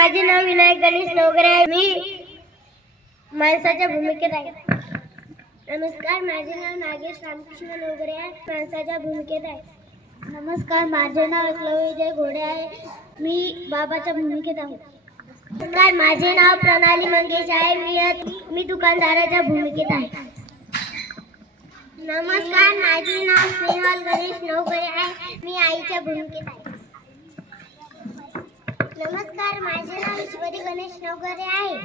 माझे नाव विनायक गणेश नवगरे आहे. मी माणसाच्या भूमिकेत आहे. नमस्कार, माझे नाव नागेश रामकृष्ण नवगरे आहे. माणसाच्या भूमिकेत आहे. नमस्कार, माझे नाव एकलव्य विजय घोडे आहे. मी बाबाच्या भूमिकेत आहे. नमस्कार, माझे नाव प्रणाली मंगेश आहे. मी दुकानदाराच्या भूमिकेत आहे. नमस्कार, माझे नाव स्नेहल गणेश नवगरे आहे. मी आईच्या भूमिकेत आहे. नमस्कार, माझे नाव ईश्वरी गणेश नवगरे आहे.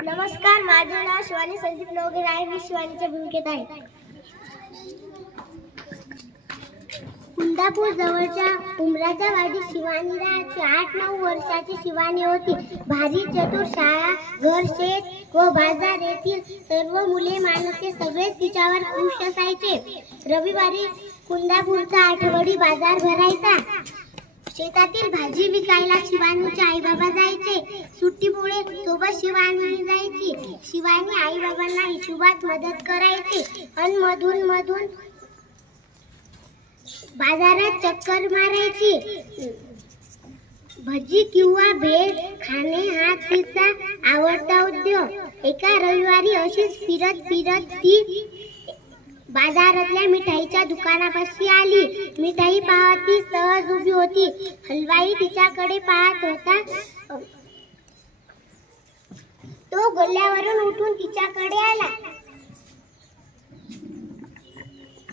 नमस्कार, माझे नाव शिवानी संदीप नवगरे आहे. मी शिवानीच्या भूमिकेत आहे. कुंदापूर जवळच्या उमराच्या वाडीत शिवानी राहायची. 8-9 वर्षाची शिवानी होती. भारी चतुर, शाळा, घर, शेत व बाजार येथील सर्व मुले माणसे सगळेच तिच्यावर खुश असायचे. रविवारी कुंदापूरचा आठवडी बाजार भरायचा. शेतातील भाजी विकायला शिवानीचे आई बाबा जायचे. सुट्टीमुळे सोबत शिवानी जायची. शिवानी आई बाबांना हिशोबात मदत करायची आणि मधून मधून बाजारात चक्कर मारायची. भजी किंवा भेळ खाणे हा तिचा आवडता उद्योग. एका रविवारी अशीच फिरत फिरत ती बाजारातल्या मिठाईच्या दुकानापाशी आली. मिठाई पाहत ती सहज उभी होती. हलवाई तिच्याकडे पाहत होता. तो गल्ल्यावरून उठून तिच्याकडे आला.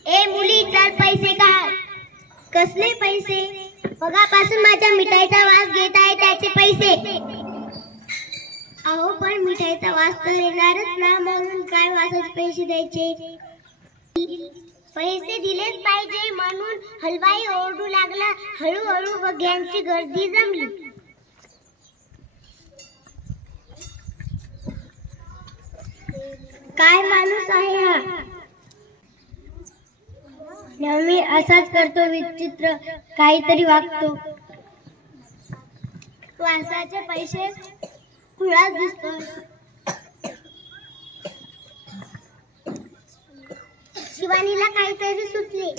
ए मुली, चल पैसे काढ. कसले पैसे? मगापासून माझ्या मिठाईचा वास घेत आहे, त्याचे पैसे. अहो, पण मिठाईचा वास तर येणारच ना, म्हणून काय वासाचे पैसे द्यायचे? पैसे दिलेच पाहिजे म्हणून हलवाई ओरडू लागला. हळूहळू बघ्यांची गर्दी जमली. काय माणूस आहे हा? नेहमी असाच करतो, विचित्र काहीतरी वागतो. वासाचे पैसे खुळाच दिसतो. शिवानीला काहीतरी सुचले.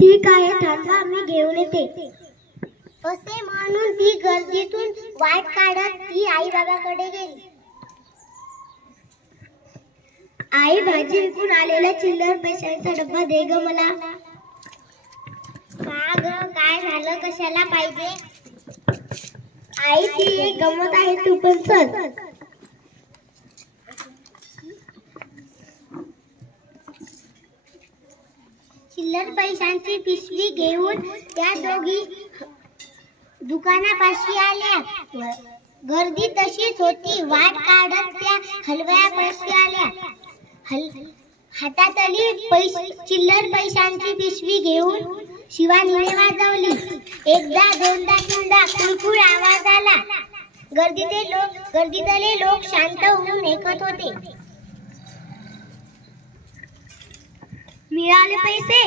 ठीक आहे, थांबा, मी घेऊन येते. असे म्हणून ती गर्दीतून वाट काढत ती आई बाबाकडे गेली. आई, भाजी विकून आलेला चिल्लर पैशांचा डब्बा दे ग मला. का ग, काय झालं? कशाला पाहिजे? आई, ती एक गंमत आहे, तू पण चल. चिल्लर पैशांची पिशवी घेऊन त्या दोघी दुकानापाशी आल्या. गर्दी तशीच होती. वाट काढत त्या हलव्यापाशी आल्या. हातातली चिल्लर पैशांची पिशवी घेऊन शिवानीने वाजवली. एकदा, दोनदा, तीनदा कुळकुळ आवाज आला. गर्दीतले लोक शांत होऊन ऐकत होते. मिळाले पैसे?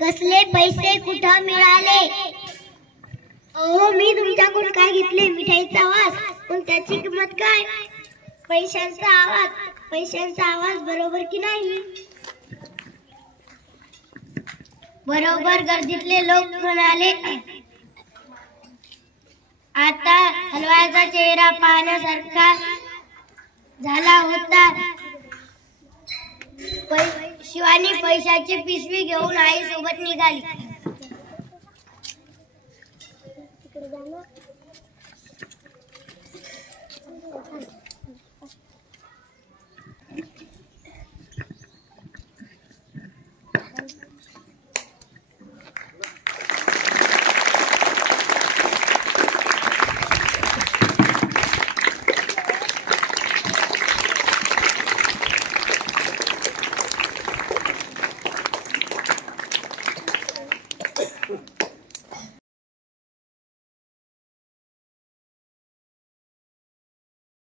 कसले पैसे? कुठं मिळाले? अहो, मी तुमच्याकडून काय घेतले? मिठाईचा वास. पण त्याची किंमत काय? पैशांचा आवाज बरोबर की नाही? बरोबर, गर्दीतले लोक म्हणाले. आता हलवाचा चेहरा पाहण्यासारखा झाला होता. शिवानी पैशाची पिशवी घेऊन आई सोबत निघाली. तिकडे